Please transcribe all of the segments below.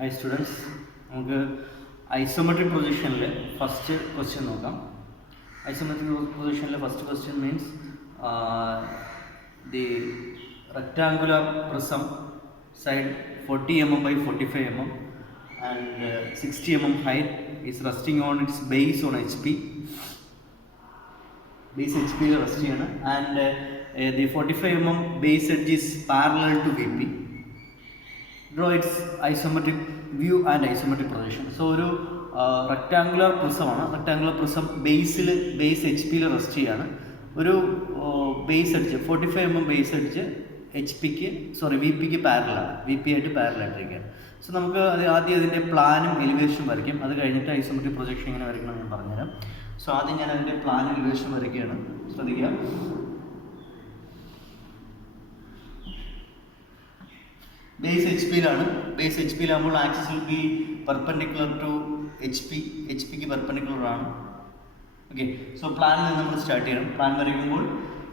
Hi students, നമുക്ക് isometric പൊസിഷനിൽ first question നോക്കാം. ഐസോമെട്രിക് പൊസിഷനിലെ first question means the rectangular prism side 40 mm by 45 mm and 60 mm height is resting on its base on HP. Base HP rest ചെയ്യാണ് and the 45 mm base edge is parallel to VP. Draw its isometric view and isometric projection. So ഒരു rectangular പ്രിസമാണ്. Rectangular prism base H പിയിൽ rest ചെയ്യാണ്. ഒരു base edge 45 mm base edge V പിക്ക് പാരലാണ്, V P ആയിട്ട് പാരലായിട്ടിരിക്കുകയാണ്. So നമുക്ക് ആദ്യം അതിൻ്റെ പ്ലാനും എലിവേഷനും വരയ്ക്കും. അത് കഴിഞ്ഞിട്ട് ഐസോമെട്രിക് പ്രൊജക്ഷൻ എങ്ങനെ വരയ്ക്കണം ഞാൻ പറഞ്ഞുതരാം. സോ ആദ്യം ഞാൻ അതിൻ്റെ പ്ലാനും എലിവേഷനും വരയ്ക്കുകയാണ്. ശ്രദ്ധിക്കുക. ബേസ് എച്ച് പിയിലാണ്. ബേസ് എച്ച് പിയിലാകുമ്പോൾ axis will be perpendicular to H പിക്ക് പെർപെൻഡിക്കുലർ ആണ്. ഓക്കെ, സോ പ്ലാനിൽ നിന്ന് നമ്മൾ സ്റ്റാർട്ട് ചെയ്യണം. പ്ലാൻ വരയ്ക്കുമ്പോൾ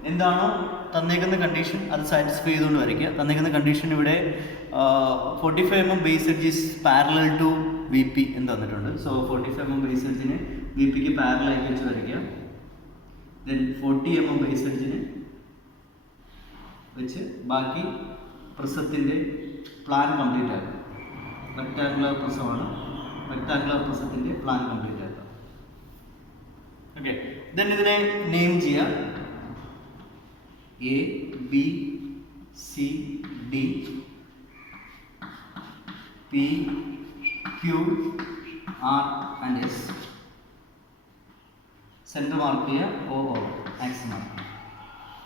എന്താണോ തന്നേക്കുന്ന കണ്ടീഷൻ അത് സാറ്റിസ്ഫൈ ചെയ്തുകൊണ്ട് വരയ്ക്കുക. തന്നേക്കുന്ന കണ്ടീഷൻ ഇവിടെ 45 mm base edge is parallel to V P എന്ന് തന്നിട്ടുണ്ട്. സോ 45 mm ബേസ് എഡ്ജിന് വി പിക്ക് പാരലായി വെച്ച് വരയ്ക്കുക. ദെൻ 40 mm ബേസ് എഡ്ജിന് വെച്ച് ബാക്കി പ്രിസത്തിൻ്റെ പ്ലാൻ കംപ്ലീറ്റ് ആക്കുക. റെക്ടാങ്കുലർ പ്രിസമാണ്. റെക്ടാങ്കുലർ പ്രിസത്തിൻ്റെ പ്ലാൻ കംപ്ലീറ്റ് ആക്കുക. ഓക്കെ, ദെൻ ഇതിനെ നെയിം ചെയ്യുക. A B C D P Q R and S. Centre mark ചെയ്യുക. ഒ ആക്സിസ് മാർക്ക് ചെയ്യുക.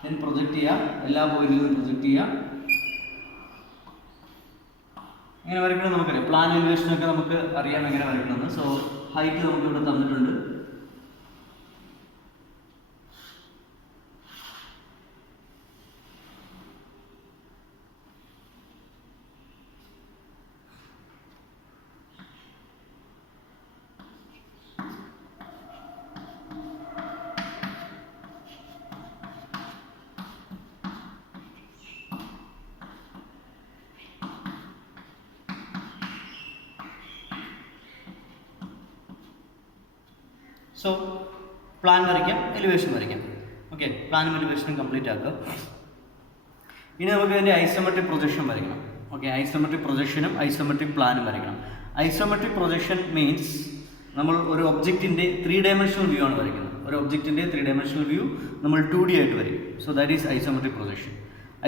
ദെൻ പ്രൊജക്റ്റ് ചെയ്യുക. എല്ലാ പോയിന്റിലും പ്രൊജക്റ്റ് ചെയ്യുക. എങ്ങനെ വരയ്ക്കണം നമുക്കറിയാം. പ്ലാൻ എലിവേഷനൊക്കെ നമുക്ക് അറിയാം എങ്ങനെ വരയ്ക്കണമെന്ന്. സോ ഹൈറ്റ് നമുക്ക് ഇവിടെ തന്നിട്ടുണ്ട്. സോ പ്ലാൻ വരയ്ക്കാം, എലിവേഷൻ വരയ്ക്കാം. ഓക്കെ, പ്ലാനും എലിവേഷനും കംപ്ലീറ്റ് ആക്കുക. ഇനി നമുക്ക് ഇതിൻ്റെ ഐസോമെട്രിക് പ്രൊജക്ഷൻ വരയ്ക്കണം. ഓക്കെ, ഐസോമെട്രിക് പ്രൊജക്ഷനും ഐസോമെട്രിക് പ്ലാനും വരയ്ക്കണം. ഐസോമെട്രിക് പ്രൊജക്ഷൻ മീൻസ് നമ്മൾ ഒരു ഒബ്ജക്റ്റിൻ്റെ 3 dimensional വ്യൂ ആണ് വരയ്ക്കുന്നത്. ഒരു ഒബ്ജക്റ്റിൻ്റെ 3 dimensional വ്യൂ നമ്മൾ 2D ആയിട്ട് വരയ്ക്കും. So that is isometric projection.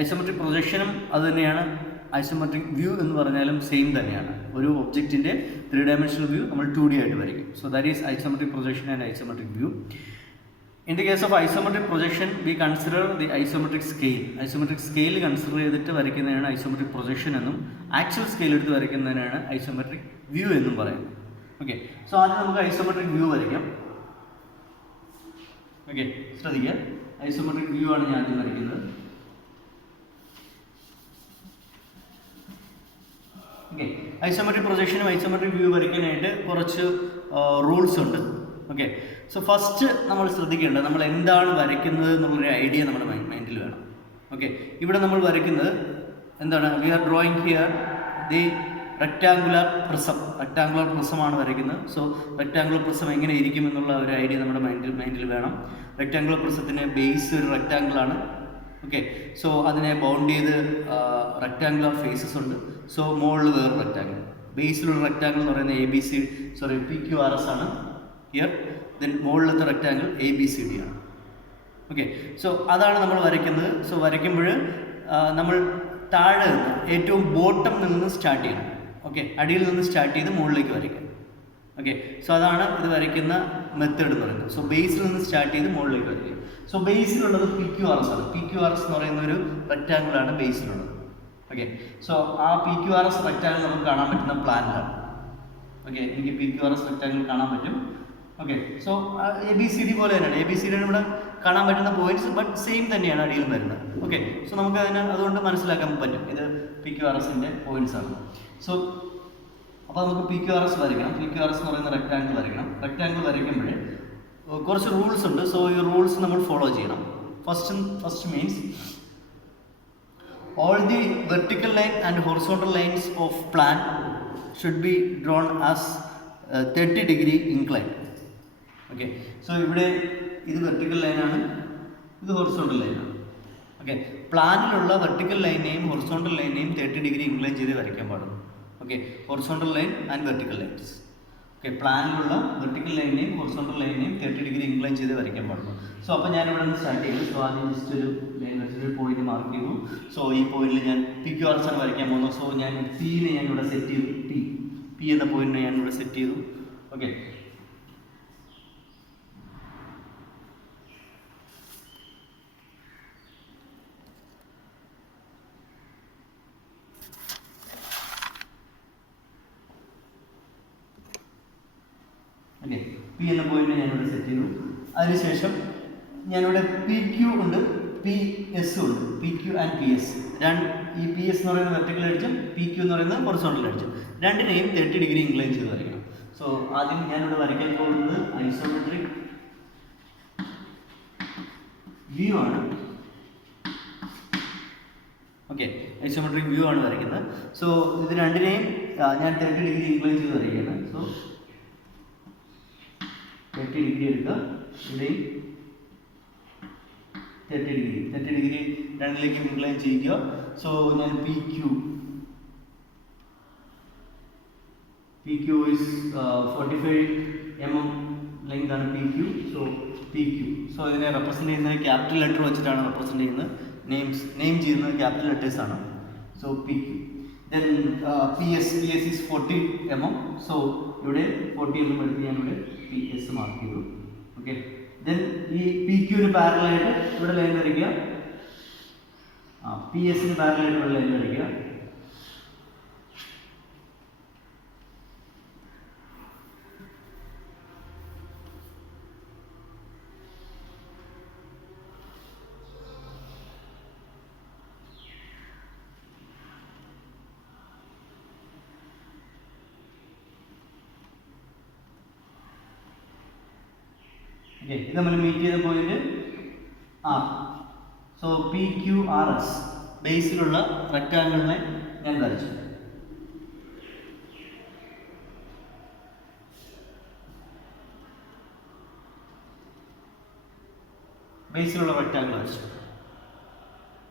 Isometric പ്രൊജക്ഷനും അത് തന്നെയാണ്. ഐസോമെട്രിക് വ്യൂ എന്ന് പറഞ്ഞാലും സെയിം തന്നെയാണ്. ഒരു ഒബ്ജക്റ്റിൻ്റെ 3 dimensional വ്യൂ നമ്മൾ 2D ആയിട്ട് വരയ്ക്കും. So that is isometric projection and isometric view. In the case of isometric projection we consider the isometric scale. Isometric scale consider ചെയ്തിട്ട് വരയ്ക്കുന്നതിനാണ് ഐസോമെട്രിക് പ്രൊജക്ഷൻ എന്നും ആക്ച്വൽ സ്കെയിൽ എടുത്ത് വരയ്ക്കുന്നതിനാണ് ഐസോമെട്രിക് വ്യൂ എന്നും പറയുന്നത്. Okay, so ആദ്യം നമുക്ക് isometric view വരയ്ക്കാം. Okay, ശ്രദ്ധിക്കുക. Isometric view ആണ് ഞാൻ ആദ്യം വരയ്ക്കുന്നത്. ഓക്കെ, ഐസോമെട്രിക് പ്രൊജക്ഷനും ഐസോമെട്രിക് വ്യൂ വരയ്ക്കാനായിട്ട് കുറച്ച് റൂൾസ് ഉണ്ട്. ഓക്കെ, സോ ഫസ്റ്റ് നമ്മൾ ശ്രദ്ധിക്കേണ്ടത് നമ്മൾ എന്താണ് വരയ്ക്കുന്നത് എന്നുള്ളൊരു ഐഡിയ നമ്മുടെ മൈൻഡിൽ വേണം. ഓക്കെ, ഇവിടെ നമ്മൾ വരയ്ക്കുന്നത് എന്താണ്? We are drawing here the rectangular പ്രിസമാണ് വരയ്ക്കുന്നത്. സോ റെക്ടാങ്കുലർ പ്രിസം എങ്ങനെ ഇരിക്കും എന്നുള്ള ഒരു ഐഡിയ നമ്മുടെ മൈൻഡിൽ വേണം. റെക്ടാങ്കുലർ പ്രിസത്തിൻ്റെ ബേസ് ഒരു റെക്ടാങ്കിളാണ്. ഓക്കെ, സോ അതിനെ ബൗണ്ട് ചെയ്ത് റെക്ടാങ്കുലർ ഫേസസ് ഉണ്ട്. സോ മുകളിൽ വേറെ റെക്ടാങ്കിൾ, ബേസിലുള്ള റെക്ടാങ്കിൾ എന്ന് പറയുന്നത് PQRS ആണ് ഹിയർ. ദെൻ മുകളിലത്തെ റെക്ടാങ്കിൾ ABCD ആണ്. ഓക്കെ, സോ അതാണ് നമ്മൾ വരയ്ക്കുന്നത്. സോ വരയ്ക്കുമ്പോൾ നമ്മൾ താഴെ നിന്ന് ഏറ്റവും ബോട്ടം നിന്ന് സ്റ്റാർട്ട് ചെയ്യണം. ഓക്കെ, അടിയിൽ നിന്ന് സ്റ്റാർട്ട് ചെയ്ത് മുകളിലേക്ക് വരയ്ക്കാം. ഓക്കെ, സോ അതാണ് ഇത് വരയ്ക്കുന്ന മെത്തേഡ് എന്ന് പറയുന്നത്. സോ ബേസിൽ നിന്ന് സ്റ്റാർട്ട് ചെയ്ത് മുകളിലേക്ക് വരയ്ക്കുക. സോ ബേസിലുള്ളത് PQRS ആണ്. PQRS എന്ന് പറയുന്ന ഒരു റെക്ടാങ്കിളാണ് ബേസിലുള്ളത്. ഓക്കെ, സോ ആ PQRS റെക്ടാങ്കിൾ നമുക്ക് കാണാൻ പറ്റുന്ന പ്ലാനിലാണ്. ഓക്കെ, എനിക്ക് PQRS റെക്ടാങ്കിൾ കാണാൻ പറ്റും. ഓക്കെ, സോ ABCD പോലെ തന്നെയാണ്. ABCD ഇവിടെ കാണാൻ പറ്റുന്ന പോയിന്റ്സ്, ബട്ട് സെയിം തന്നെയാണ് അടിയിലും വരുന്നത്. ഓക്കെ, സോ നമുക്ക് അതുകൊണ്ട് മനസ്സിലാക്കാൻ പറ്റും ഇത് PQRSൻ്റെ പോയിന്റ്സ് ആണ്. സോ അപ്പോൾ നമുക്ക് PQRS വരയ്ക്കണം. PQRS എന്ന് പറയുന്ന റെക്ടാങ്കിൾ വരയ്ക്കണം. റെക്ടാങ്കിൾ വരയ്ക്കുമ്പോൾ കുറച്ച് റൂൾസ് ഉണ്ട്. സോ ഈ റൂൾസ് നമ്മൾ ഫോളോ ചെയ്യണം. First means all the vertical line and horizontal lines of plan should be drawn as 30 degree incline. Okay, so ഇവിടെ ഇത് വെർട്ടിക്കൽ ലൈനാണ്, ഇത് ഹൊറിസോണ്ടൽ ലൈനാണ്. ഓക്കെ, പ്ലാനിലുള്ള വെർട്ടിക്കൽ ലൈനെയും ഹൊറിസോണ്ടൽ ലൈനെയും 30 ഡിഗ്രി ഇൻക്ലൈൻ ചെയ്ത് വരയ്ക്കാൻ പാടുള്ളൂ. Okay, horizontal line and vertical lines. Okay, പ്ലാനിലുള്ള വെർട്ടിക്കൽ ലൈനെയും ഹൊറിസോണ്ടൽ ലൈനെയും 30 ഡിഗ്രി ഇൻക്ലൈൻ ചെയ്ത് വരയ്ക്കാൻ പാടുള്ളൂ. സോ അപ്പോൾ ഞാൻ ഇവിടെ നിന്ന് സ്റ്റാർട്ട് ചെയ്തു. സോ ആദ്യം ജസ്റ്റ് ഒരു ലൈൻ വെച്ചിട്ട് പോയിന്റ് മാർക്ക് ചെയ്തു. സോ ഈ പോയിന്റിൽ ഞാൻ PQRS ആണ് വരയ്ക്കാൻ പോകുന്നത്. സോ ഞാൻ Pനെ ഞാൻ ഇവിടെ സെറ്റ് ചെയ്തു. P എന്ന പോയിന്റിനെ ഞാൻ ഇവിടെ സെറ്റ് ചെയ്തു. ഓക്കെ, P എന്ന പോയിന്റിനെ ഞാനിവിടെ സെറ്റ് ചെയ്തു. അതിനുശേഷം ഞാനിവിടെ PQ ഉണ്ട്, PS ഉണ്ട്, PQ ആൻഡ് PS. ഈ PS എന്ന് പറയുന്നത് വെർട്ടിക്കൽ എഡ്ജും PQ എന്ന് പറയുന്നത് ഹൊറിസോണ്ടൽ എഡ്ജും രണ്ടിനെയും 30 ഡിഗ്രി ഇൻക്ലൈൻ ചെയ്ത് വരയ്ക്കണം. സോ ആദ്യം ഞാനിവിടെ വരയ്ക്കാൻ പോകുന്നത് ഐസോമെട്രിക് വ്യൂ ആണ്. ഓക്കെ, ഐസോമെട്രിക് വ്യൂ ആണ് വരയ്ക്കുന്നത്. സോ ഇത് രണ്ടിനെയും ഞാൻ 30 ഡിഗ്രി ഇൻക്ലൈൻ ചെയ്ത് വരയ്ക്കുകയാണ്. സോ 30 ഡിഗ്രി എടുക്കുക, ഇവിടെയും 30 ഡിഗ്രി രണ്ടിലേക്കും ഇൻക്ലൈൻ ചെയ്യുക. സോ ഞാൻ PQ is 45 mm ലെങ്ത് ആണ് PQ. സോ PQ, സോ ഇതിനെ റെപ്രസെൻറ്റ് ചെയ്യുന്നത് ക്യാപിറ്റൽ ലെറ്റർ വെച്ചിട്ടാണ് റെപ്രസെൻറ്റ് ചെയ്യുന്നത്. നെയിം ചെയ്യുന്നത് ക്യാപിറ്റൽ ലെറ്റേഴ്സ് ആണ്. So PQ. Then PS is 40 mm. So ഇവിടെ 40 mm എടുത്ത് ഞാൻ ഇവിടെ PS മാർക്ക് ചെയ്തു. ഓക്കെ, ദെൻ ഈ PQന് പാരലായിട്ട് ഇവിടെ ലൈൻ വരയ്ക്കുക. PSന് പാരലായിട്ട് ഇവിടെ ലൈൻ വരയ്ക്കുക. ഇത് നമ്മൾ മീറ്റ് ചെയ്ത പോയിന്റ് R. സോ PQRS ബേസിലുള്ള റെക്ടാങ്കിളിനെ ഞാൻ വരച്ചു. ബേസിലുള്ള റെക്ടാങ്കിൾ വരച്ചു.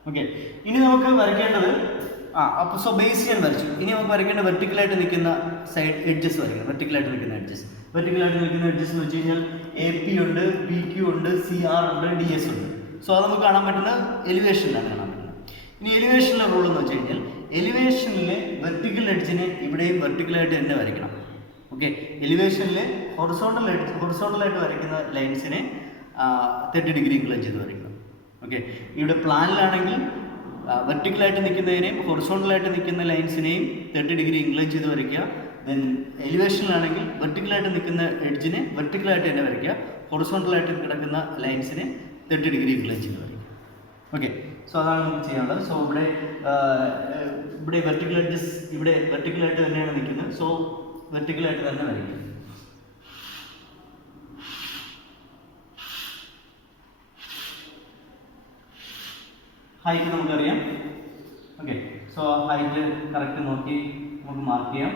ഓക്കെ, ഇനി നമുക്ക് വരയ്ക്കേണ്ടത് അപ്പോൾ സോ ബേസ് ഞാൻ വരച്ചു. ഇനി നമുക്ക് വരയ്ക്കേണ്ട വെർട്ടിക്കലായിട്ട് നിൽക്കുന്ന സൈഡ് എഡ്ജസ് വരയ്ക്കണം. വെർട്ടിക്കലായിട്ട് നിൽക്കുന്ന എഡ്ജസ് എന്ന് വെച്ച് കഴിഞ്ഞാൽ AP ഉണ്ട്, PQ ഉണ്ട്, CR ഉണ്ട്, DS ഉണ്ട്. സോ അത് നമുക്ക് കാണാൻ പറ്റുന്ന എലിവേഷനിലാണ് കാണാൻ പറ്റുന്നത്. ഇനി എലിവേഷനിലെ റൂൾ എന്ന് വെച്ച് കഴിഞ്ഞാൽ എലിവേഷനിലെ വെർട്ടിക്കൽ എഡ്ജിനെ ഇവിടെയും വെർട്ടിക്കലായിട്ട് തന്നെ വരയ്ക്കണം. ഓക്കെ, എലിവേഷനിലെ ഹൊറിസോണ്ടലായിട്ട് വരയ്ക്കുന്ന ലൈൻസിനെ 30 ഡിഗ്രി ഇൻക്ലൈൻ ചെയ്ത് വരയ്ക്കണം. ഓക്കെ, ഇവിടെ പ്ലാനിലാണെങ്കിൽ വെർട്ടിക്കലായിട്ട് നിൽക്കുന്നതിനെയും ഹൊറിസോണ്ടലായിട്ട് നിൽക്കുന്ന ലൈൻസിനെയും 30 ഡിഗ്രി ഇൻക്ലൈൻ ചെയ്ത് വരയ്ക്കുക. ദെൻ എലിവേഷനിലാണെങ്കിൽ വെർട്ടിക്കലായിട്ട് നിൽക്കുന്ന എഡ്ജിനെ വെർട്ടിക്കലായിട്ട് തന്നെ വരയ്ക്കുക, ഹൊറിസോണ്ടലായിട്ട് കിടക്കുന്ന ലൈൻസിനെ 30 ഡിഗ്രി ഇൻക്ലൈൻ ചെയ്ത് വരയ്ക്കുക. ഓക്കെ, സോ അതാണ് നമുക്ക് ചെയ്യാനുള്ളത്. സോ ഇവിടെ വെർട്ടിക്കൽ എഡ്ജസ് ഇവിടെ വെർട്ടിക്കലായിട്ട് തന്നെയാണ് നിൽക്കുന്നത്. സോ വെർട്ടിക്കലായിട്ട് തന്നെ വരയ്ക്കുക. ഹൈറ്റ് നമുക്കറിയാം. ഓക്കെ, സോ ഹൈറ്റ് കറക്റ്റ് നോക്കി നമുക്ക് മാർക്ക് ചെയ്യാം.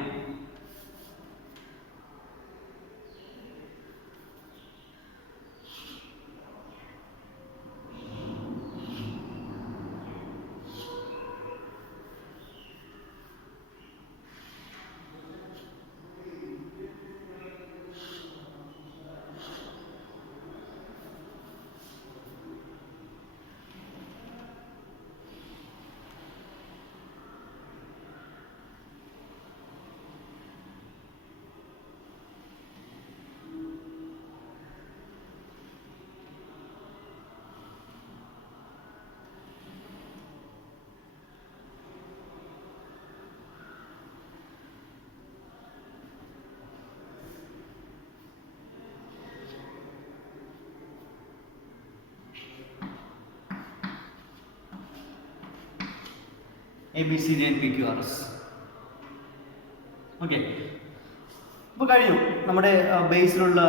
ABCD and PQRS. ഓക്കെ, അപ്പോൾ കഴിഞ്ഞു. നമ്മുടെ ബേസിലുള്ള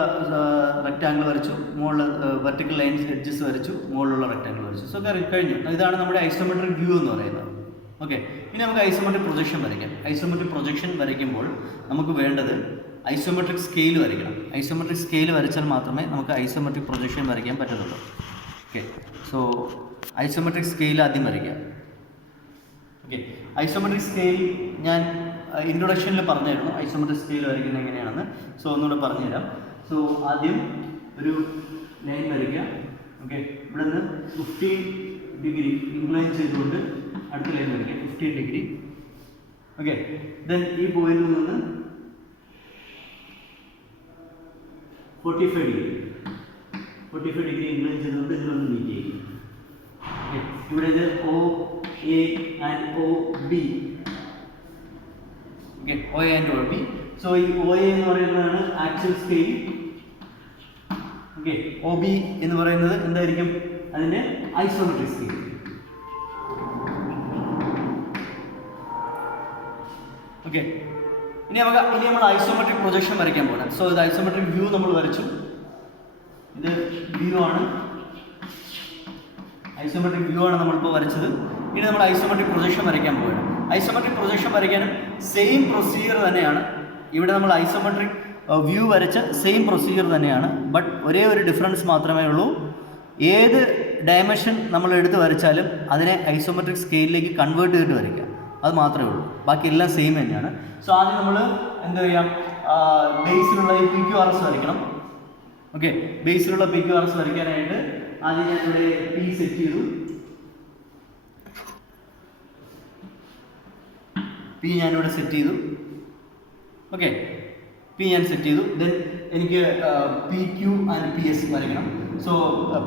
റെക്റ്റാങ്കിൾ വരച്ചു, മുകളിൽ വെർട്ടിക്കൽ ലൈൻസ് എഡ്ജസ് വരച്ചു, മുകളിലുള്ള റെക്റ്റാങ്കിൾ വരച്ചു. സോ കഴിഞ്ഞു. ഇതാണ് നമ്മുടെ ഐസോമെട്രിക് വ്യൂ എന്ന് പറയുന്നത്. ഓക്കെ, ഇനി നമുക്ക് ഐസോമെട്രിക് പ്രൊജക്ഷൻ വരയ്ക്കാം. ഐസോമെട്രിക് പ്രൊജക്ഷൻ വരയ്ക്കുമ്പോൾ നമുക്ക് വേണ്ടത് ഐസോമെട്രിക് സ്കെയിൽ വരയ്ക്കണം. ഐസോമെട്രിക് സ്കെയിൽ വരച്ചാൽ മാത്രമേ നമുക്ക് ഐസോമെട്രിക് പ്രൊജക്ഷൻ വരയ്ക്കാൻ പറ്റത്തുള്ളൂ. ഓക്കെ, സോ ഐസോമെട്രിക് സ്കെയിൽ ആദ്യം വരയ്ക്കാം. ഓക്കെ, ഐസോമെട്രിക് സ്കെയിൽ ഞാൻ ഇൻട്രൊഡക്ഷനിൽ പറഞ്ഞായിരുന്നു ഐസോമെട്രിക് സ്കെയിൽ വരയ്ക്കുന്നത് എങ്ങനെയാണെന്ന്. സോ ഒന്നുകൂടെ പറഞ്ഞുതരാം. സോ ആദ്യം ഒരു ലൈൻ വരയ്ക്കാം. ഓക്കെ, ഇവിടെ നിന്ന് 15 ഡിഗ്രി ഇൻക്ലൈൻ ചെയ്തുകൊണ്ട് അടുത്ത ലൈൻ വരയ്ക്കാം 15 ഡിഗ്രി. ഓക്കെ, ദെൻ ഈ പോയിന്റിൽ നിന്ന് 45 ഡിഗ്രി ഇൻക്ലൈൻ ചെയ്തുകൊണ്ട് ഇതിലൊന്ന് മീറ്റ് ചെയ്യും. ഓക്കെ, ഇവിടെ ഇത് O A and O B. Okay, O A and O B. So ഈ ഒ എ എന്ന് പറയുന്നതാണ് actual scale. Okay, O B എന്ന് പറയുന്നത് എന്തായിരിക്കും? അതിൻ്റെ ഐസോമെട്രിക് സ്കെയിൽ. ഓക്കെ, ഇനി നമ്മൾ ഐസോമെട്രിക് പ്രൊജക്ഷൻ വരയ്ക്കാൻ പോകണം. സോ ഇത് ഐസോമെട്രിക് വ്യൂ നമ്മൾ വരച്ചു. ഇത് വ്യൂ ആണ്, ഐസോമെട്രിക് വ്യൂ ആണ് നമ്മളിപ്പോൾ വരച്ചത്. ഇനി നമ്മൾ ഐസോമെട്രിക് പ്രൊജക്ഷൻ വരയ്ക്കാൻ പോവുകയാണ്. ഐസോമെട്രിക് പ്രൊജക്ഷൻ വരയ്ക്കാനും സെയിം പ്രൊസീജിയർ തന്നെയാണ്. ഇവിടെ നമ്മൾ ഐസോമെട്രിക് വ്യൂ വരച്ച സെയിം പ്രൊസീജിയർ തന്നെയാണ്. ബട്ട് ഒരേ ഒരു ഡിഫറൻസ് മാത്രമേ ഉള്ളൂ. ഏത് ഡയമെൻഷൻ നമ്മൾ എടുത്ത് വരച്ചാലും അതിനെ ഐസോമെട്രിക് സ്കെയിലിലേക്ക് കൺവേർട്ട് ചെയ്തിട്ട് വരയ്ക്കാം, അത് മാത്രമേ ഉള്ളൂ. ബാക്കി എല്ലാം സെയിം തന്നെയാണ്. സോ ആദ്യം നമ്മൾ എന്താ ചെയ്യാം, ബേസിലുള്ള ഈ PQRS വരയ്ക്കണം. ഓക്കെ, ബേസിലുള്ള PQRS വരയ്ക്കാനായിട്ട് ആദ്യം ഞാൻ ഇവിടെ P സെറ്റ് ചെയ്തു. P ഞാനിവിടെ സെറ്റ് ചെയ്തു. ഓക്കെ, P ഞാൻ സെറ്റ് ചെയ്തു. ദെൻ എനിക്ക് PQ ആൻഡ് PS വരയ്ക്കണം. സോ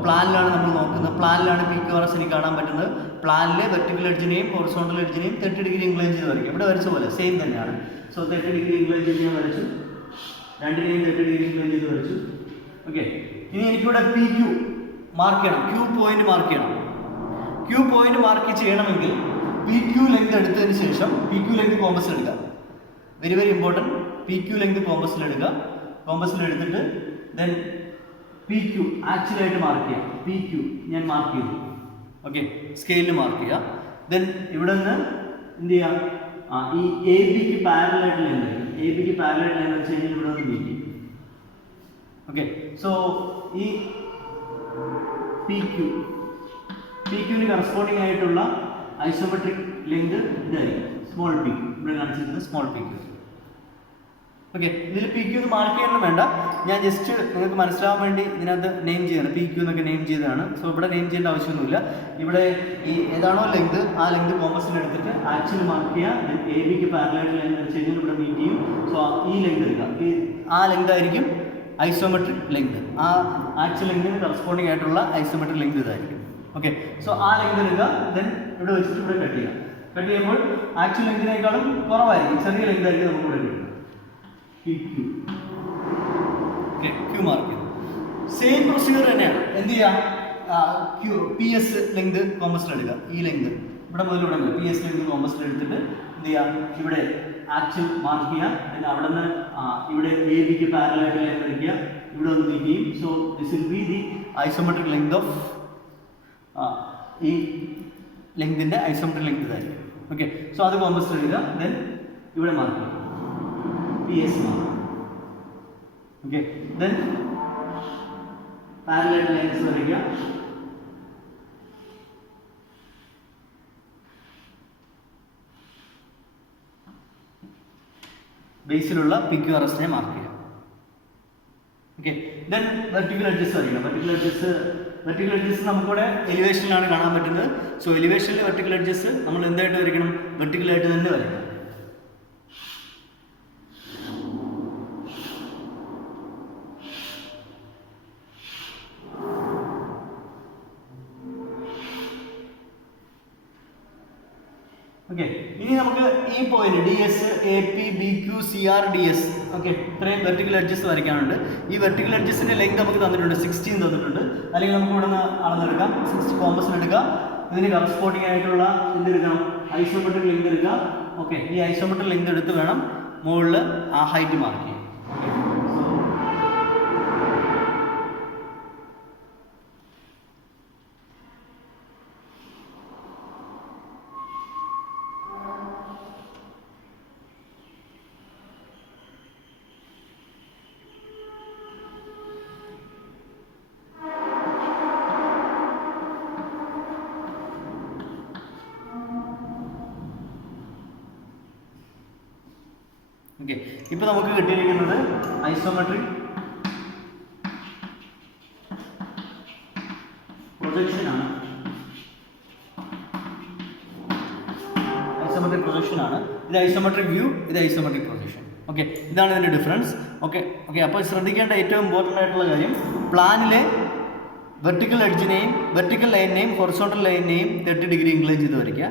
പ്ലാനിലാണ് നമ്മൾ നോക്കുന്നത്. പ്ലാനിലാണ് PQRS എനിക്ക് കാണാൻ പറ്റുന്നത്. പ്ലാനിലെ വെർട്ടിക്കൽ എഡ്ജിനെയും ഹൊറിസോണ്ടൽ എഡ്ജിനെയും 30 ഡിഗ്രി ഇൻക്ലൈൻ ചെയ്ത് വരയ്ക്കും. ഇവിടെ വരച്ച പോലെ സെയിം തന്നെയാണ്. സോ 30 ഡിഗ്രി ഇൻക്ലൈൻ ചെയ്ത് ഞാൻ വരച്ചു. രണ്ടിനെയും 30 ഡിഗ്രി ഇൻക്ലൈൻ ചെയ്ത് വരച്ചു. ഓക്കെ, ഇനി എനിക്കിവിടെ PQ മാർക്ക് ചെയ്യണം. Q പോയിന്റ് മാർക്ക് ചെയ്യണം. Q പോയിന്റ് മാർക്ക് ചെയ്യണമെങ്കിൽ PQ ലെങ്ത് എടുത്തതിന് ശേഷം PQ ലെങ്ത് കോമ്പസിൽ എടുക്കുക. Very very important. PQ length കോമ്പസിൽ എടുക്കുക. കോമ്പസിൽ എടുത്തിട്ട് ദെൻ PQ ആക്ച്വലായിട്ട് മാർക്ക് ചെയ്യുക. PQ ഞാൻ മാർക്ക് ചെയ്തു. ഓക്കെ, സ്കെയിലിൽ മാർക്ക് ചെയ്യുക. ദെൻ ഇവിടെ നിന്ന് എന്ത് ചെയ്യുക, ഈ AB-ക്ക് പാരലായിട്ട് ലൈൻ വരും. AB-ക്ക് പാരലായിട്ട് ലൈൻ വെച്ച് കഴിഞ്ഞാൽ ഇവിടെ നിന്ന് മീറ്റ് ചെയ്യും. ഓക്കെ, സോ ഈ PQ-ന് കറസ്പോണ്ടിങ് ആയിട്ടുള്ള ഐസോമെട്രിക് ലെങ്ത് ഇതായിരിക്കും സ്മോൾ PQ. ഇവിടെ കാണിച്ചിരിക്കുന്നത് സ്മോൾ PQ. ഓക്കെ, ഇതിൽ PQ എന്ന് മാർക്ക് ചെയ്യാനൊന്നും വേണ്ട. ഞാൻ ജസ്റ്റ് നിങ്ങൾക്ക് മനസ്സിലാവാൻ വേണ്ടി ഇതിനകത്ത് നെയിം ചെയ്യാണ്. PQ എന്നൊക്കെ നെയിം ചെയ്തതാണ്. സോ ഇവിടെ നെയിം ചെയ്യേണ്ട ആവശ്യമൊന്നുമില്ല. ഇവിടെ ഈ ഏതാണോ ലെങ്ത് ആ ലെങ്ത് കോമ്പസിൽ എടുത്തിട്ട് ആക്ച്വലി മാർക്ക് ചെയ്യുക. AB-ക്ക് പാരലായിട്ട് ലൈൻ വെച്ച് കഴിഞ്ഞാൽ ഇവിടെ മീറ്റ് ചെയ്യും. സോ ഈ ലെങ്ത് എടുക്കുക. ആ ലെങ്ത് ആയിരിക്കും ഐസോമെട്രിക് ലെങ്ത്. ആ ആക്ച്വൽ ലെങ്തിന് കറസ്പോണ്ടിങ് ആയിട്ടുള്ള ഐസോമെട്രിക് ലെങ്ത് ഇതായിരിക്കും. ഓക്കെ, സോ ആ ലെങ്ത് എടുക്കുക. ദെൻ ഇവിടെ വെച്ചിട്ട് ഇവിടെ കട്ട് ചെയ്യുക. കട്ട് ചെയ്യുമ്പോൾ ആക്ച്വൽ ലെങ്തിനേക്കാളും കുറവായിരിക്കും, ചെറിയ ലെങ്ത് ആയിരിക്കും നമുക്ക് ഇവിടെ കിട്ടും. PQ. ഓക്കെ, Q മാർക്ക് ചെയ്തു. സെയിം പ്രൊസീജിയർ തന്നെയാണ്. എന്ത് ചെയ്യുക, PS ലെങ്ത് കോമ്പസിൽ എടുക്കുക. ഈ ലെങ്ത് ഇവിടെ മുതൽ ഇവിടെ വരും. PS ലെങ്ത് കോമ്പസിൽ എടുത്തിട്ട് എന്ത് ചെയ്യുക, ഇവിടെ ആക്ച്വൽ മാർക്ക് ചെയ്യുക. പിന്നെ അവിടെ നിന്ന് ഇവിടെ AB-ക്ക് പാരലായിട്ട് ലൈൻ വരയ്ക്കുക. ഇവിടെ ഒന്ന് മീറ്റ് ചെയ്യും. So this will be the isometric length of ഈ ലെങ്തിൻ്റെ ഐസോമെട്രിക് ലെങ്ത് ഇതായിരിക്കും. ഓക്കെ, സോ അത് കോമ്പസിൽ എടുക്കുക. ദെൻ ഇവിടെ മാർക്ക് ചെയ്യുക, PS mark. Okay, then parallel lines വരയ്ക്കുക. ബേസിലുള്ള PQRS-നെ മാർക്ക് ചെയ്യുക. ഓക്കെ, ദെൻ വെർട്ടിക്കൽ എഡ്ജസ് വരയ്ക്കുക. വെർട്ടിക്കൽ എഡ്ജസ് നമുക്കിവിടെ എലിവേഷനിലാണ് കാണാൻ പറ്റുന്നത്. സോ എലിവേഷനിൽ വെർട്ടിക്കൽ എഡ്ജസ് നമ്മൾ എന്തായിട്ട് വരയ്ക്കണം, വെർട്ടിക്കലായിട്ട് തന്നെ വരയ്ക്കണം. ഓക്കെ, ഇനി നമുക്ക് ഈ point DS, AP, BQ, CR, DS, okay, ഇത്രയും വെർട്ടിക്കൽ എഡ്ജസ് വരയ്ക്കാനുണ്ട്. ഈ വെർട്ടിക്കൽ എഡ്ജസിന്റെ ലെങ്ത് നമുക്ക് തന്നിട്ടുണ്ട്, 16 തന്നിട്ടുണ്ട്. അല്ലെങ്കിൽ നമുക്ക് ഇവിടെ നിന്ന് അളന്നെടുക്കാം. 60 കോമ്പസിൽ എടുക്കുക. ഇതിന് കറസ്പോണ്ടിങ് ആയിട്ടുള്ള എന്തെടുക്കണം, ഐസോമെട്രിക് ലെങ്ത് എടുക്കുക. ഓക്കെ, ഈ ഐസോമെട്രിക് ലെങ്ത് എടുത്ത് വേണം മുകളിൽ ആ ഹൈറ്റ് മാർക്ക് ചെയ്യാം. ഓക്കെ, ഇപ്പോൾ നമുക്ക് കിട്ടിയിരിക്കുന്നത് ഐസോമെട്രിക് പ്രൊജക്ഷനാണ്. ഐസോമെട്രിക് പ്രൊജക്ഷനാണ്. ഇത് ഐസോമെട്രിക് വ്യൂ, ഇത് ഐസോമെട്രിക് പ്രൊജക്ഷൻ. ഓക്കെ, ഇതാണ് ഇതിൻ്റെ ഡിഫറൻസ്. ഓക്കെ ഓക്കെ അപ്പോൾ ശ്രദ്ധിക്കേണ്ട ഏറ്റവും ഇമ്പോർട്ടൻ്റ് ആയിട്ടുള്ള കാര്യം, പ്ലാനിലെ വെർട്ടിക്കൽ എഡ്ജിനെയും വെർട്ടിക്കൽ ലൈനിനെയും ഹൊറിസോണ്ടൽ ലൈനിനെയും 30 ഡിഗ്രി ഇൻക്ലൈൻ ചെയ്ത് വരയ്ക്കുക.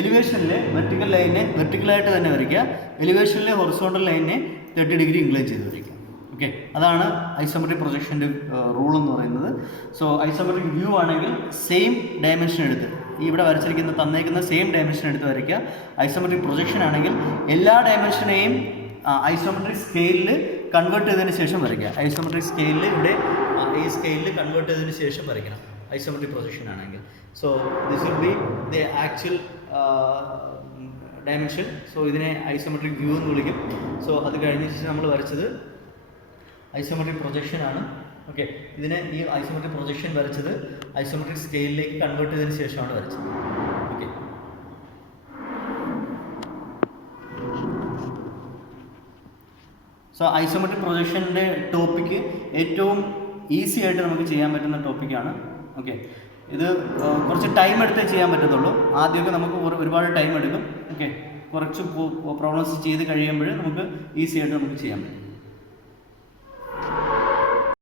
എലിവേഷനിലെ വെർട്ടിക്കൽ ലൈനിനെ വെർട്ടിക്കലായിട്ട് തന്നെ വരയ്ക്കുക. എലിവേഷനിലെ ഹൊറിസോണ്ടൽ ലൈനിനെ 30 ഡിഗ്രി ഇൻക്ലൈൻ ചെയ്ത് വരയ്ക്കുക. ഓക്കെ, അതാണ് ഐസോമെട്രിക് പ്രൊജക്ഷൻ്റെ റൂൾ എന്ന് പറയുന്നത്. സോ ഐസോമെട്രിക് വ്യൂ ആണെങ്കിൽ സെയിം ഡയമെൻഷൻ എടുത്ത്, ഇവിടെ വരച്ചിരിക്കുന്ന തന്നേക്കുന്ന സെയിം ഡയമെൻഷൻ എടുത്ത് വരയ്ക്കുക. ഐസോമെട്രിക് പ്രൊജക്ഷൻ ആണെങ്കിൽ എല്ലാ ഡയമെൻഷനെയും ഐസോമെട്രിക് സ്കെയിലിൽ കൺവേർട്ട് ചെയ്തതിന് ശേഷം വരയ്ക്കുക. ഐസോമെട്രിക് സ്കെയിലിൽ ഇവിടെ ഈ സ്കെയിലിൽ കൺവേർട്ട് ചെയ്തതിന് ശേഷം വരയ്ക്കണം ഐസോമെട്രിക് പ്രൊജക്ഷൻ ആണെങ്കിൽ. So this will be the actual dimension. So ഇതിനെ ഐസോമെട്രിക് വ്യൂ എന്ന് വിളിക്കും. സോ അത് കഴിഞ്ഞ ശേഷം നമ്മൾ വരച്ചത് ഐസോമെട്രിക് പ്രൊജക്ഷൻ ആണ്. ഓക്കെ, ഇതിനെ ഈ ഐസോമെട്രിക് പ്രൊജക്ഷൻ വരച്ചത് ഐസോമെട്രിക് സ്കെയിലിലേക്ക് കൺവേർട്ട് ചെയ്തതിന് ശേഷമാണ് വരച്ചത്. ഓക്കെ, സോ ഐസോമെട്രിക് പ്രൊജക്ഷൻ്റെ ടോപ്പിക്ക് ഏറ്റവും ഈസി ആയിട്ട് നമുക്ക് ചെയ്യാൻ പറ്റുന്ന ടോപ്പിക്കാണ്. ഓക്കെ, ഇത് കുറച്ച് ടൈം എടുത്തേ ചെയ്യാൻ പറ്റത്തുള്ളൂ. ആദ്യമൊക്കെ നമുക്ക് ഒരുപാട് ടൈം എടുക്കും. ഓക്കെ, കുറച്ച് പ്രോബ്ലംസ് ചെയ്ത് കഴിയുമ്പോൾ നമുക്ക് ഈസി ആയിട്ട് നമുക്ക് ചെയ്യാൻ പറ്റും.